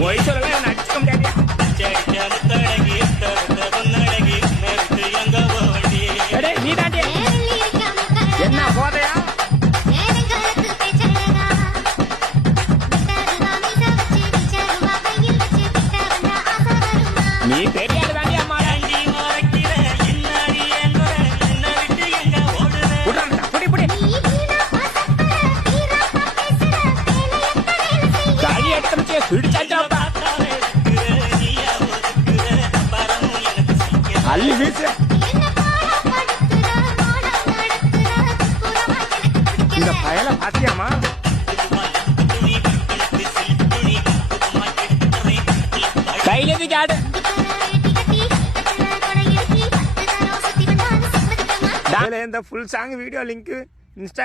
போய் சொல்லலாம் அடிச்சுக்க முடியாது. நீ தாண்டி என்ன போதையா? நீ தெரியாது தாண்டி அம்மா. புடி புடி காடி எடுத்து பிடிச்சாச்சாப்பா. அள்ளி வீசு. இந்த பயல பாத்தியாமா? கையில ஆடு. இந்த full song video link Insta